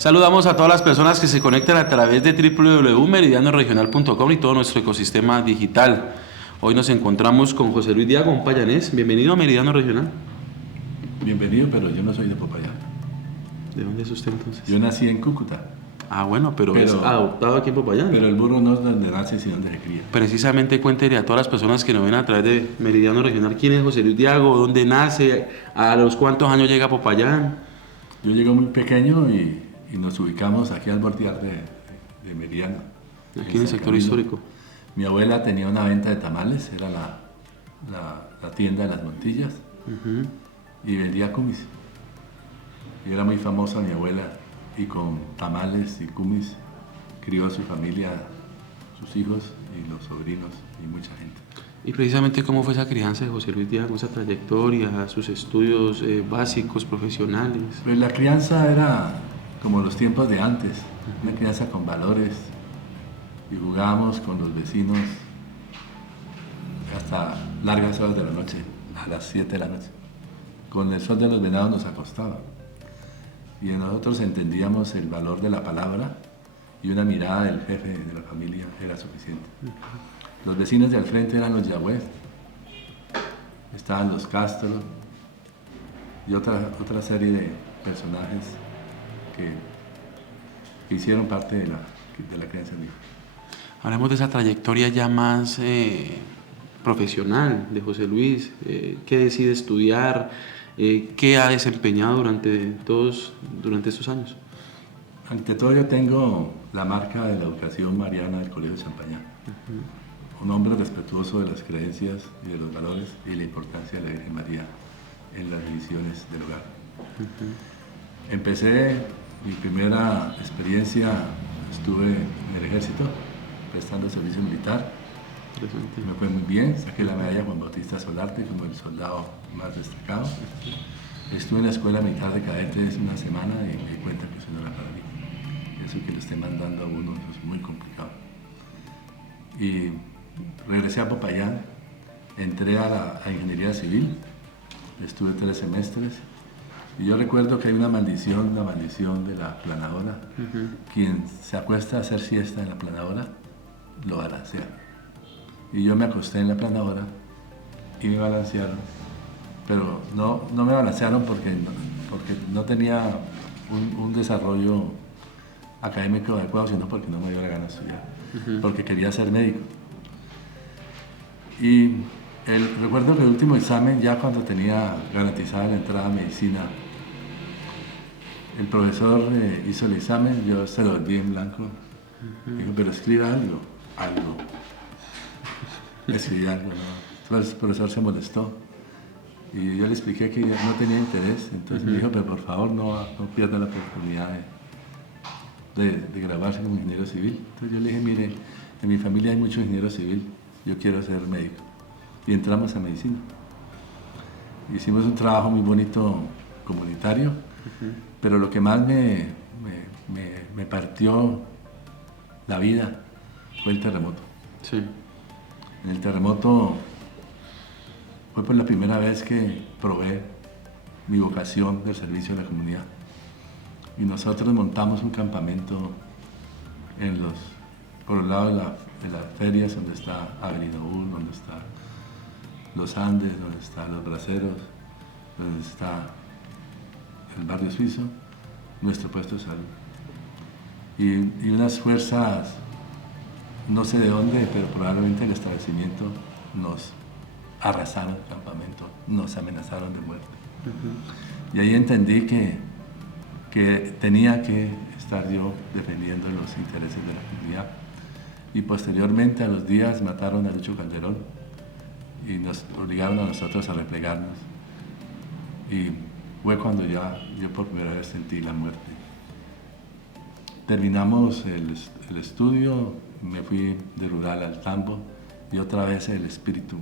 Saludamos a todas las personas que se conectan a través de www.meridianoregional.com y todo nuestro ecosistema digital. Hoy nos encontramos con José Luis Diago, un payanés. Bienvenido a Meridiano Regional. Bienvenido, pero yo no soy de Popayán. ¿De dónde es usted entonces? Yo nací en Cúcuta. Ah, bueno, pero es adoptado aquí en Popayán. Pero el burro no es donde nace, sino donde se cría. Precisamente cuéntele a todas las personas que nos ven a través de Meridiano Regional quién es José Luis Diago, dónde nace, a los cuántos años llega a Popayán. Yo llego muy pequeño y nos ubicamos aquí al bordear de Meridiano. Aquí en el sector histórico. Mi abuela tenía una venta de tamales, era la tienda de las Montillas, y vendía cumis. Y era muy famosa mi abuela, y con tamales y cumis crió a su familia, sus hijos y los sobrinos y mucha gente. Y precisamente cómo fue esa crianza de José Luis Diago, esa trayectoria, sus estudios básicos, profesionales. Pues la crianza era como los tiempos de antes, una crianza con valores, y jugábamos con los vecinos hasta largas horas de la noche, a las 7 de la noche. Con el sol de los venados nos acostaba. Y nosotros entendíamos el valor de la palabra y una mirada del jefe de la familia era suficiente. Los vecinos de al frente eran los Yagüez, estaban los Castro y otra serie de personajes que hicieron parte de la creencia mía. Hablemos de esa trayectoria ya más profesional de José Luis, qué decide estudiar, qué ha desempeñado durante estos años. Ante todo yo tengo la marca de la educación mariana del Colegio de Champañá. Un hombre respetuoso de las creencias y de los valores y la importancia de la Virgen María en las divisiones del hogar. Empecé, mi primera experiencia, estuve en el ejército prestando servicio militar. Me fue muy bien, saqué la medalla Juan Bautista Solarte como el soldado más destacado. Estuve en la escuela militar de cadetes una semana y me di cuenta que eso no era para mí. Eso que le esté mandando a uno eso es muy complicado. Y regresé a Popayán, entré a Ingeniería Civil, estuve 3 semestres y yo recuerdo que hay una maldición de la planadora. Quien se acuesta a hacer siesta en la planadora lo balancea. Y yo me acosté en la planadora y me balancearon, pero no me balancearon porque no tenía un desarrollo académico adecuado, sino porque no me dio la gana de estudiar, porque quería ser médico. Y recuerdo que el último examen, ya cuando tenía garantizada la entrada a medicina, el profesor hizo el examen, yo se lo volví en blanco, dijo, pero escriba algo. Escribí algo, ¿no? Entonces el profesor se molestó y yo le expliqué que no tenía interés, entonces me dijo, pero por favor no pierda la oportunidad de graduarse como ingeniero civil. Entonces yo le dije, mire, en mi familia hay muchos ingenieros civiles, yo quiero ser médico. Y entramos a medicina. Hicimos un trabajo muy bonito comunitario, pero lo que más me partió la vida fue el terremoto. Sí. En el terremoto fue por la primera vez que probé mi vocación del servicio a la comunidad. Y nosotros montamos un campamento por el lado de las ferias, donde está Avenida Bull, donde está los Andes, donde están los Braceros, donde está el barrio suizo, nuestro puesto de salud. Y unas fuerzas, no sé de dónde, pero probablemente el establecimiento nos arrasaron el campamento, nos amenazaron de muerte. Y ahí entendí que tenía que estar yo defendiendo los intereses de la comunidad. Y posteriormente, a los días, mataron a Lucho Calderón y nos obligaron a nosotros a replegarnos. Y fue cuando yo por primera vez sentí la muerte. Terminamos el estudio, me fui de rural al tambo y otra vez el espíritu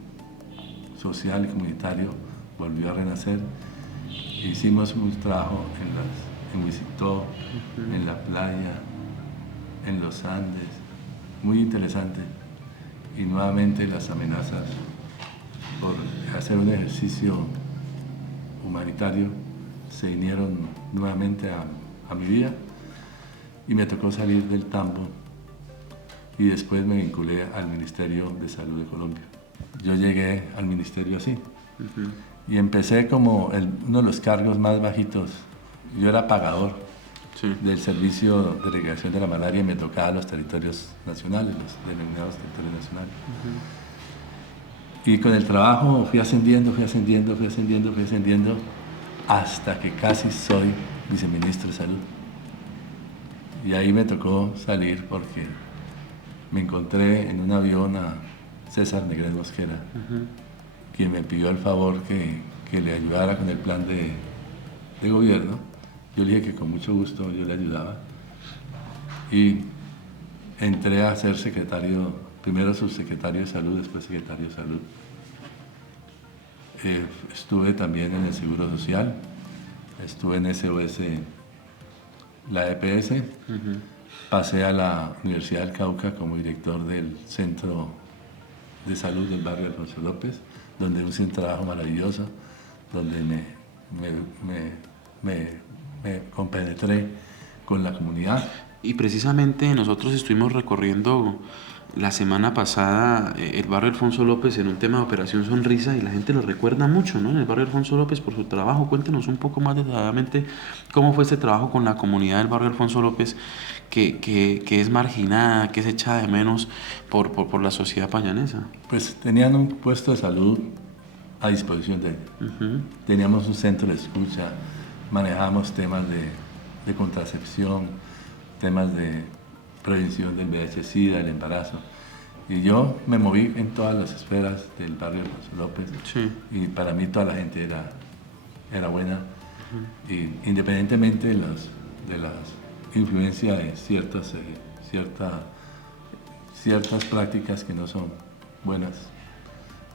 social y comunitario volvió a renacer. Hicimos un trabajo en Huizictó, en la playa, en los Andes, muy interesante. Y nuevamente las amenazas por hacer un ejercicio humanitario se vinieron nuevamente a mi vida y me tocó salir del tambo y después me vinculé al Ministerio de Salud de Colombia. Yo llegué al ministerio así y empecé como uno de los cargos más bajitos. Yo era pagador del servicio de regulación de la malaria y me tocaba los territorios nacionales, los denominados territorios nacionales. Y con el trabajo fui ascendiendo hasta que casi soy viceministro de Salud. Y ahí me tocó salir porque me encontré en un avión a César Negrete Mosquera, quien me pidió el favor que le ayudara con el plan de gobierno. Yo le dije que con mucho gusto yo le ayudaba. Y entré a ser secretario, primero subsecretario de Salud, después secretario de Salud. Estuve también en el Seguro Social, estuve en SOS, la EPS, pasé a la Universidad del Cauca como director del Centro de Salud del barrio Alfonso López, donde hice un trabajo maravilloso, donde me compenetré con la comunidad. Y precisamente nosotros estuvimos recorriendo la semana pasada el barrio Alfonso López en un tema de Operación Sonrisa y la gente lo recuerda mucho, ¿no? En el barrio Alfonso López por su trabajo. Cuéntenos un poco más detalladamente cómo fue este trabajo con la comunidad del barrio Alfonso López que es marginada, que es echada de menos por la sociedad payanesa. Pues tenían un puesto de salud a disposición de ellos. Teníamos un centro de escucha, manejábamos temas de contracepción, temas de prevención del VIH-Sida, el embarazo. Y yo me moví en todas las esferas del barrio Alfonso López. Y para mí toda la gente era buena. Y independientemente de las influencias de ciertas prácticas que no son buenas,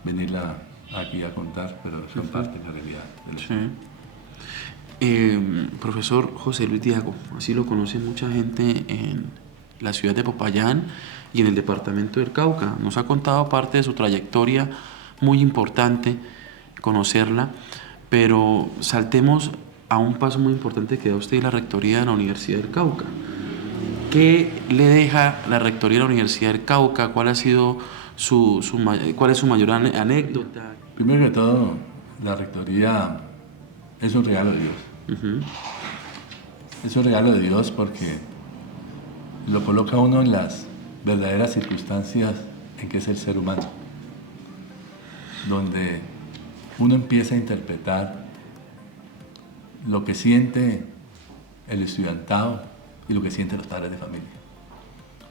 venirla aquí a contar, pero son parte de la realidad de la profesor José Luis Diago, así lo conoce mucha gente en la ciudad de Popayán y en el departamento del Cauca. Nos ha contado parte de su trayectoria, muy importante conocerla, pero saltemos a un paso muy importante que da usted en la rectoría de la Universidad del Cauca. ¿Qué le deja la rectoría de la Universidad del Cauca? ¿Cuál ha sido cuál es su mayor anécdota? Primero que todo, la rectoría es un regalo de Dios. Es un regalo de Dios porque lo coloca uno en las verdaderas circunstancias en que es el ser humano, donde uno empieza a interpretar lo que siente el estudiantado y lo que sienten los padres de familia,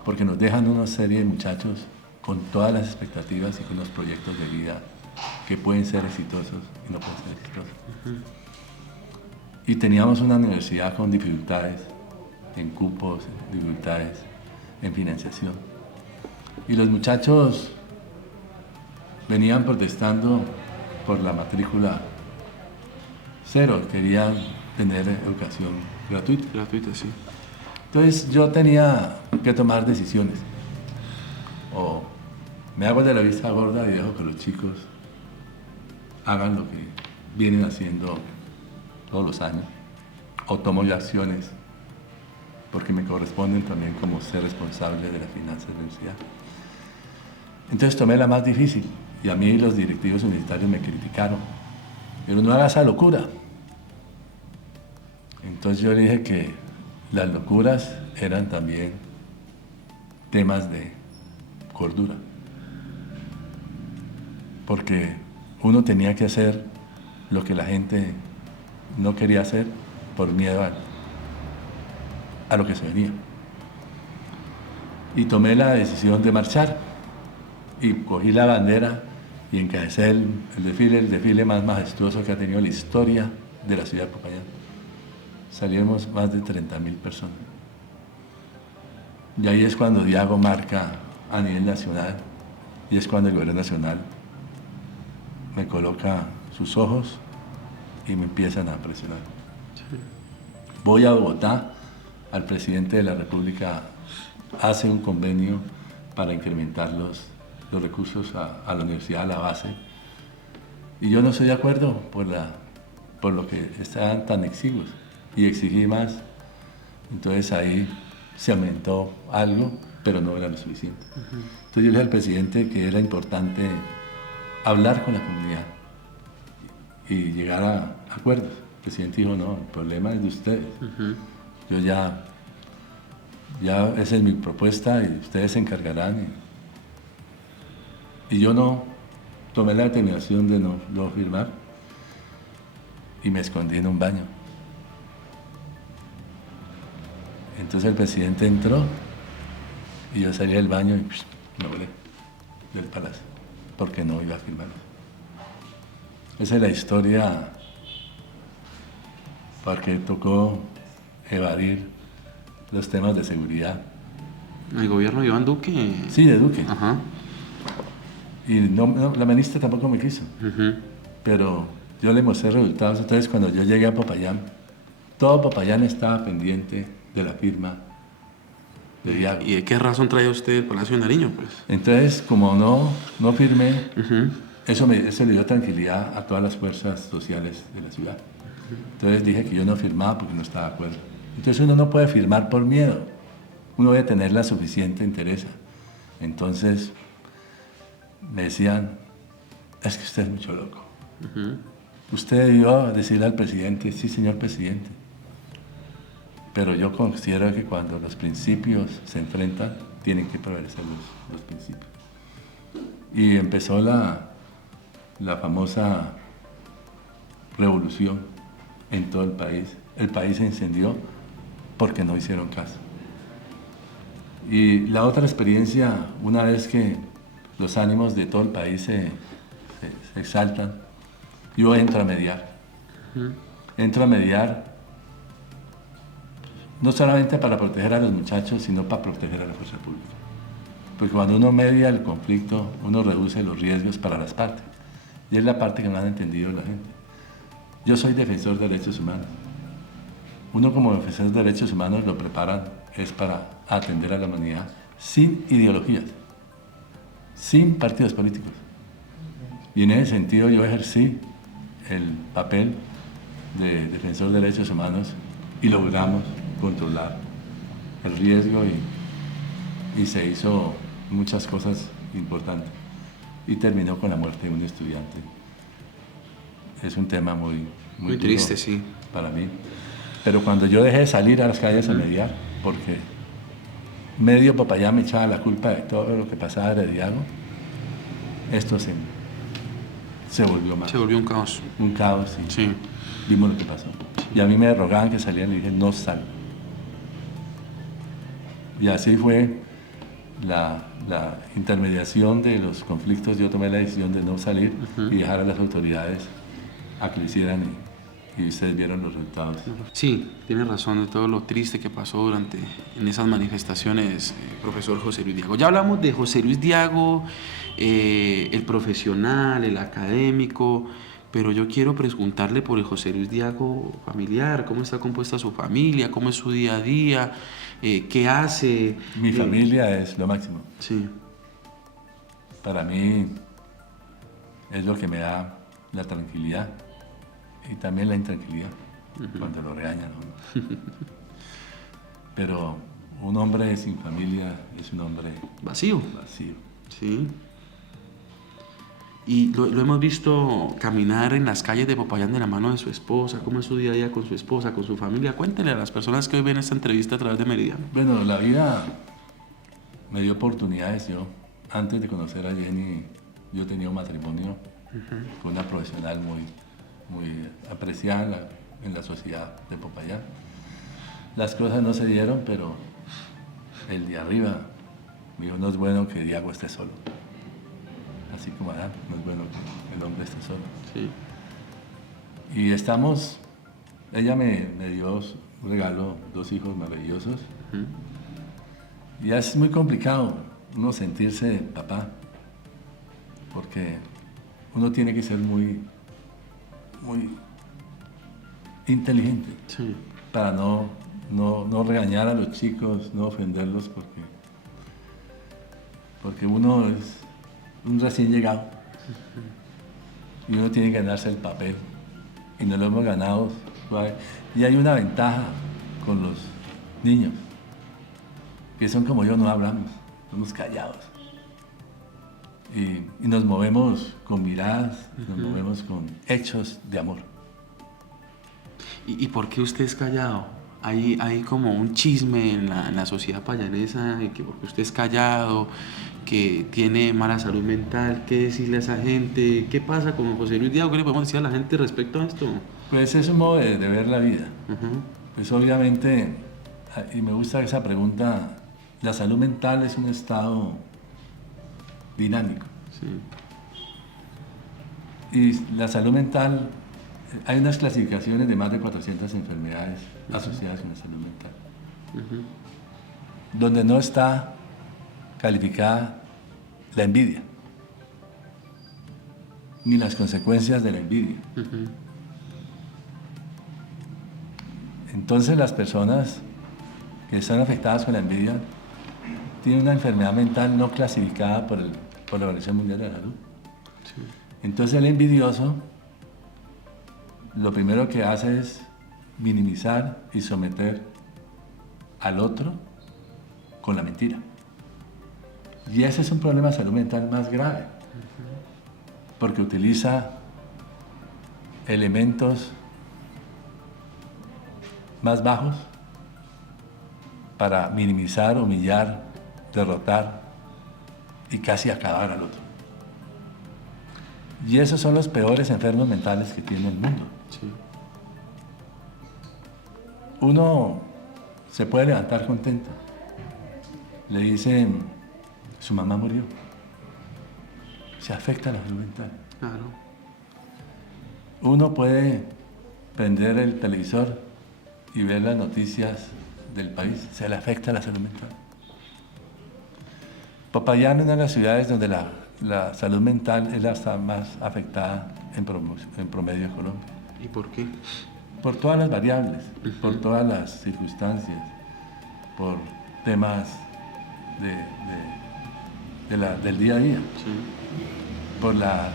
porque nos dejan una serie de muchachos con todas las expectativas y con los proyectos de vida que pueden ser exitosos y no pueden ser exitosos. Y teníamos una universidad con dificultades en cupos, dificultades en financiación. Y los muchachos venían protestando por la matrícula cero, querían tener educación gratuita. Gratuita, sí. Entonces yo tenía que tomar decisiones. O me hago de la vista gorda y dejo que los chicos hagan lo que vienen haciendo todos los años, o tomo yo acciones porque me corresponden también como ser responsable de las finanzas de la universidad. Entonces tomé la más difícil y a mí los directivos universitarios me criticaron, pero no hagas esa locura. Entonces yo dije que las locuras eran también temas de cordura, porque uno tenía que hacer lo que la gente no quería hacer por miedo a lo que se venía. Y tomé la decisión de marchar y cogí la bandera y encabecé el desfile más majestuoso que ha tenido la historia de la ciudad de Popayán. Salimos más de 30.000 personas. Y ahí es cuando Diago marca a nivel nacional y es cuando el gobierno nacional me coloca sus ojos y me empiezan a presionar. Voy a Bogotá, al presidente de la República hace un convenio para incrementar los recursos a la universidad, a la base, y yo no estoy de acuerdo por lo que están tan exiguos y exigí más. Entonces ahí se aumentó algo, pero no era lo suficiente. Entonces yo le dije al presidente que era importante hablar con la comunidad y llegar a acuerdos. El presidente dijo, no, el problema es de ustedes. Yo ya esa es mi propuesta y ustedes se encargarán. Y yo no tomé la determinación de no firmar y me escondí en un baño. Entonces el presidente entró y yo salí del baño y me volé del palacio porque no iba a firmar. Esa es la historia porque tocó evadir los temas de seguridad. ¿El gobierno de Iván Duque? Sí, de Duque. Ajá. Y la ministra tampoco me quiso. Pero yo le mostré resultados. Entonces cuando yo llegué a Popayán, todo Popayán estaba pendiente de la firma de Diago. ¿Y de qué razón trae usted el Palacio de Nariño? Pues? Entonces, como no firmé, eso le dio tranquilidad a todas las fuerzas sociales de la ciudad. Entonces dije que yo no firmaba porque no estaba de acuerdo. Entonces uno no puede firmar por miedo, uno debe tener la suficiente entereza. Entonces me decían, es que usted es mucho loco. Usted debió decirle al presidente, sí señor presidente, pero yo considero que cuando los principios se enfrentan, tienen que prevalecer los principios. Y empezó la famosa revolución en todo el país se incendió porque no hicieron caso. Y la otra experiencia, una vez que los ánimos de todo el país se exaltan, yo entro a mediar. Entro a mediar no solamente para proteger a los muchachos, sino para proteger a la fuerza pública. Porque cuando uno media el conflicto, uno reduce los riesgos para las partes. Y es la parte que no han entendido la gente. Yo soy defensor de derechos humanos. Uno como defensor de derechos humanos lo preparan es para atender a la humanidad sin ideologías, sin partidos políticos. Y en ese sentido yo ejercí el papel de defensor de derechos humanos y logramos controlar el riesgo y se hizo muchas cosas importantes. Y terminó con la muerte de un estudiante. Es un tema muy triste, sí. Para mí. Pero cuando yo dejé de salir a las calles a mediar, porque medio Popayán me echaba la culpa de todo lo que pasaba de Diago, esto se volvió mal. Se volvió un caos. Un caos, y sí. Vimos lo que pasó. Y a mí me rogaban que saliera y dije, no salgo. Y así fue la intermediación de los conflictos. Yo tomé la decisión de no salir y dejar a las autoridades a que lo hicieran y ustedes vieron los resultados. Sí, tiene razón de todo lo triste que pasó en esas manifestaciones, profesor José Luis Diago. Ya hablamos de José Luis Diago, el profesional, el académico, pero yo quiero preguntarle por el José Luis Diago familiar, cómo está compuesta su familia, cómo es su día a día, qué hace. Mi familia es lo máximo. Sí. Para mí es lo que me da la tranquilidad y también la intranquilidad cuando lo regañan. Pero un hombre sin familia es un hombre vacío. Vacío. Sí. Y lo hemos visto caminar en las calles de Popayán de la mano de su esposa. ¿Cómo es su día a día con su esposa, con su familia? Cuéntele a las personas que hoy ven esta entrevista a través de Meridiano. Bueno, la vida me dio oportunidades. Yo, antes de conocer a Jenny, yo tenía un matrimonio con una profesional muy apreciada en la sociedad de Popayán. Las cosas no se dieron, pero el de arriba me dijo, no es bueno que Diago esté solo. Así como Adán, no es bueno que el hombre esté solo. Sí. Y estamos, ella me dio un regalo, 2 hijos maravillosos. Y es muy complicado uno sentirse papá, porque uno tiene que ser muy inteligente para no regañar a los chicos, no ofenderlos, porque uno es un recién llegado y uno tiene que ganarse el papel y no lo hemos ganado suave. Y hay una ventaja con los niños, que son como yo no hablamos, somos callados. Y nos movemos con miradas, nos movemos con hechos de amor. ¿Y por qué usted es callado? Hay como un chisme en la sociedad payanesa de que porque usted es callado, que tiene mala salud mental, ¿qué decirle a esa gente? ¿Qué pasa con José Luis Diago? ¿Qué le podemos decir a la gente respecto a esto? Pues es un modo de ver la vida. Uh-huh. Pues obviamente, y me gusta esa pregunta, la salud mental es un estado dinámico. Sí. Y la salud mental, hay unas clasificaciones de más de 400 enfermedades asociadas con la salud mental, donde no está calificada la envidia, ni las consecuencias de la envidia. Entonces las personas que están afectadas con la envidia tienen una enfermedad mental no clasificada por la Organización Mundial de la Salud. Sí. Entonces el envidioso lo primero que hace es minimizar y someter al otro con la mentira. Y ese es un problema de salud mental más grave, porque utiliza elementos más bajos para minimizar, humillar, derrotar y casi acabar al otro. Y esos son los peores enfermos mentales que tiene el mundo. Sí. Uno se puede levantar contento. Le dicen, su mamá murió. Se afecta la salud mental. Claro. Uno puede prender el televisor y ver las noticias del país. Se le afecta la salud mental. Popayán es una de las ciudades donde la salud mental es la hasta más afectada en promedio de Colombia. ¿Y por qué? Por todas las variables, por todas las circunstancias, por temas del día a día, Sí. por la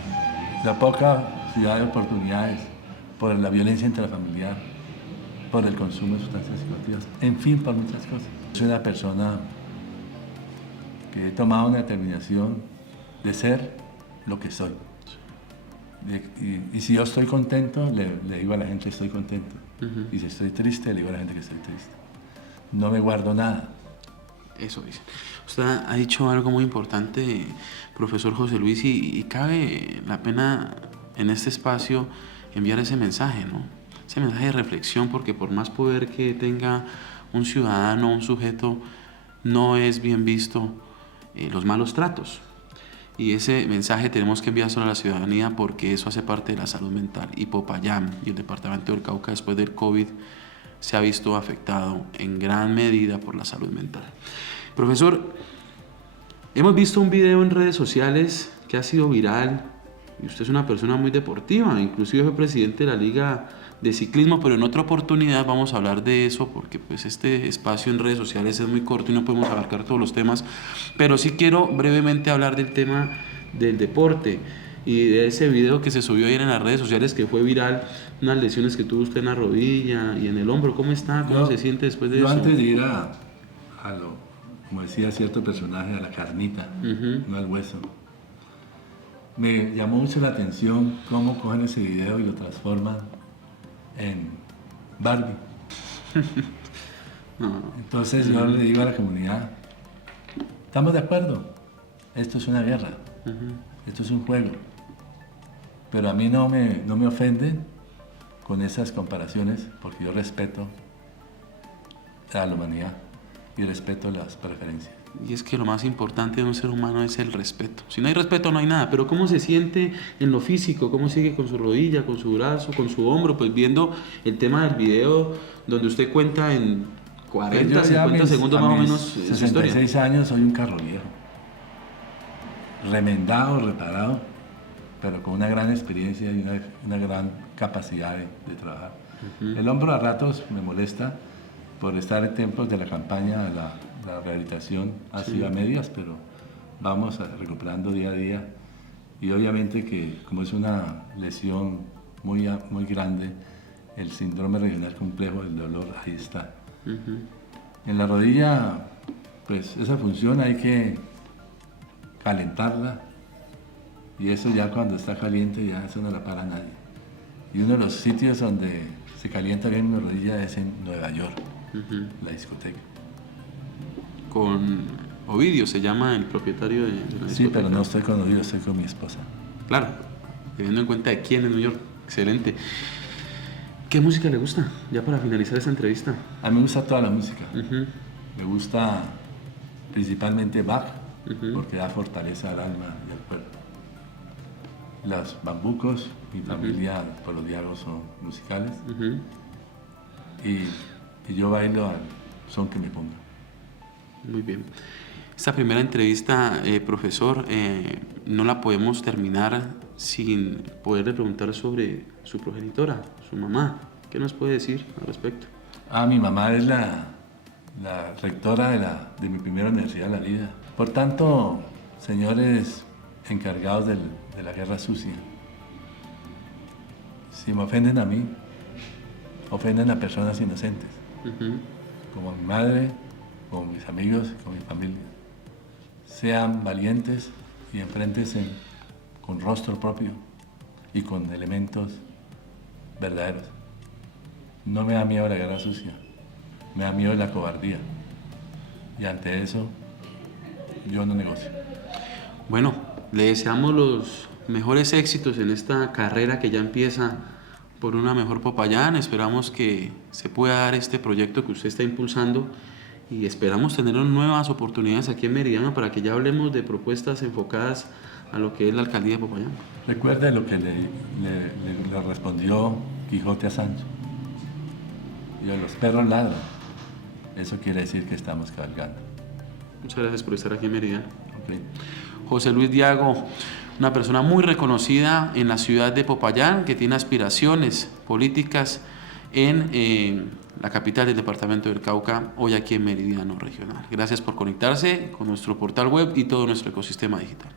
poca ciudad de oportunidades, por la violencia intrafamiliar, por el consumo de sustancias psicoactivas, en fin, por muchas cosas. Soy una persona que he tomado una determinación de ser lo que soy. Y si yo estoy contento, le digo a la gente estoy contento. Y si estoy triste, le digo a la gente que estoy triste. No me guardo nada. Eso dice. Usted ha dicho algo muy importante, profesor José Luis, y cabe la pena en este espacio enviar ese mensaje, ¿no? Ese mensaje de reflexión, porque por más poder que tenga un ciudadano, un sujeto, no es bien visto los malos tratos. Y ese mensaje tenemos que enviárselo a la ciudadanía porque eso hace parte de la salud mental. Y Popayán y el departamento del Cauca después del COVID se ha visto afectado en gran medida por la salud mental. Profesor, hemos visto un video en redes sociales que ha sido viral y usted es una persona muy deportiva, inclusive fue presidente de la Liga de Ciclismo, pero en otra oportunidad vamos a hablar de eso porque pues este espacio en redes sociales es muy corto y no podemos abarcar todos los temas, pero sí quiero brevemente hablar del tema del deporte y de ese video que se subió ayer en las redes sociales que fue viral, unas lesiones que tuvo usted en la rodilla y en el hombro. ¿Cómo está? ¿Cómo se siente después de eso? Antes de ir a lo, como decía cierto personaje, a la carnita, no al hueso, me llamó mucho la atención cómo cogen ese video y lo transforman en Barbie. Entonces yo le digo a la comunidad, estamos de acuerdo, esto es una guerra, esto es un juego, pero a mí no me ofenden con esas comparaciones porque yo respeto a la humanidad y respeto las preferencias. Y es que lo más importante de un ser humano es el respeto. Si no hay respeto no hay nada. Pero ¿cómo se siente en lo físico? ¿Cómo sigue con su rodilla, con su brazo, con su hombro? Pues viendo el tema del video donde usted cuenta en 40, 50 segundos más o menos su historia. 66 años soy un carro viejo. Remendado, reparado, pero con una gran experiencia y una gran capacidad de trabajar. El hombro a ratos me molesta por estar en tiempos de la campaña, la rehabilitación ha sido a medias, pero vamos recuperando día a día. Y obviamente que como es una lesión muy grande, el síndrome regional complejo del dolor ahí está. En la rodilla Pues esa función hay que calentarla y eso ya cuando está caliente ya eso no la para nadie. Y uno de los sitios donde se calienta bien una rodilla es en Nueva York, la discoteca. Con Ovidio se llama el propietario de la discoteca. Sí, pero no estoy con Ovidio, estoy con mi esposa. Claro, teniendo en cuenta de quién es New York. Excelente. ¿Qué música le gusta? Ya para finalizar esta entrevista. A mí me gusta toda la música. Me gusta principalmente Bach, porque da fortaleza al alma y al cuerpo. Los bambucos, mi familia por los diálogos son musicales. Y yo bailo al son que me ponga. Muy bien. Esta primera entrevista, profesor, no la podemos terminar sin poderle preguntar sobre su progenitora, su mamá. ¿Qué nos puede decir al respecto? Mi mamá es la rectora de mi primera universidad de la vida. Por tanto, señores encargados de la guerra sucia, si me ofenden a mí, ofenden a personas inocentes, como mi madre, como mis amigos, como mi familia. Sean valientes y enfréntense con rostro propio y con elementos verdaderos. No me da miedo la guerra sucia, me da miedo la cobardía. Y ante eso, yo no negocio. Bueno, le deseamos los mejores éxitos en esta carrera que ya empieza por una mejor Popayán. Esperamos que se pueda dar este proyecto que usted está impulsando y esperamos tener nuevas oportunidades aquí en Meridiano para que ya hablemos de propuestas enfocadas a lo que es la alcaldía de Popayán. Recuerde lo que le respondió Quijote a Sancho. Y los perros ladran. Eso quiere decir que estamos cabalgando. Muchas gracias por estar aquí en Meridiano. Okay. José Luis Diago, una persona muy reconocida en la ciudad de Popayán, que tiene aspiraciones políticas en la capital del departamento del Cauca, hoy aquí en Meridiano Regional. Gracias por conectarse con nuestro portal web y todo nuestro ecosistema digital.